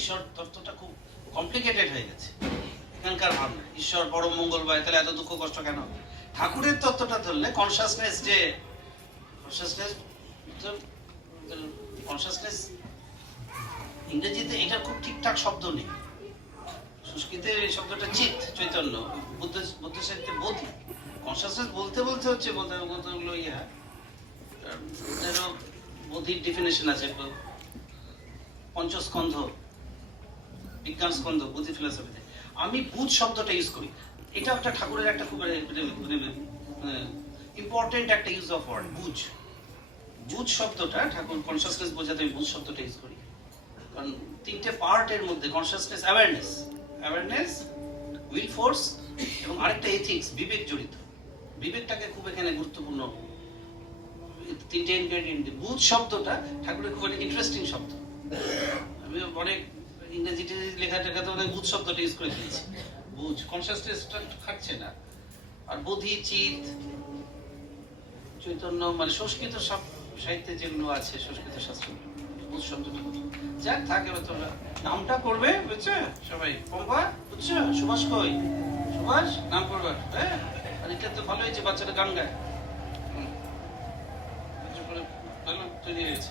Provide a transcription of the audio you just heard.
ঈশ্বর তত্ত্বটা খুব কমপ্লিকেটেড হয়ে গেছে এখানকার ভাবনা। ঈশ্বর পরম মঙ্গলময়, তাহলে এত দুঃখ কষ্ট কেন? ঠাকুরের তত্ত্বটা ধরলে কনসাসনেস, যে কনসাসনেস ইংরেজিতে এটা খুব ঠিকঠাক শব্দ নেই, সংস্কৃতে এই শব্দটা চিত, চৈতন্য, বুদ্ধ সাহিত্যে বোধি। কনসাসনেস বলতে বলতে হচ্ছে বলতেগুলো এটারও বোধির ডেফিনেশন আছে, পঞ্চস্কন্ধ, বিজ্ঞান স্কন্ধ, বুদ্ধি ফিলোসফিতে। আমি বুধ শব্দটা ইউজ করি, এটা একটা ঠাকুরের একটা খুব ইম্পর্টেন্ট একটা ইউজ অফ ওয়ার্ড, বুঝ। বুঝ শব্দটা ঠাকুর কনসাসনেস বোঝাতে আমি বুঝ শব্দটা ইউজ করি, কারণ তিনটে পার্টের মধ্যে কনসাসনেস, অ্যাওয়ারনেস, উইল ফোর্স এবং আরেকটা এথিক্স, বিবেক জড়িত। বিবেকটাকে খুব এখানে গুরুত্বপূর্ণ, তিনটে ইনগ্রেডিয়েন্ট। বুধ শব্দটা ঠাকুরের খুব একটা ইন্টারেস্টিং শব্দ। আমি অনেক ইংরেজিতে লেখা টেখাতে অনেক বুধ শব্দটা ইউজ করে দিয়েছি। বুঝ কনসাসনেসটা খাটছে না। আর বোধি, চিত, চৈতন্য, মানে সংস্কৃত সব সাহিত্যে যেগুলো আছে, সংস্কৃত শাস্ত্র, বুধ শব্দটা যাক থাকে। তোমরা নামটা করবে, বুঝছো সবাই? পম্পা, বুঝছো? সুভাষ কই? সুভাষ নাম করবে, হ্যাঁ? আর এটা তো ভালো হয়েছে, বাচ্চাটা গান গায়, ভালো তৈরি হয়েছে।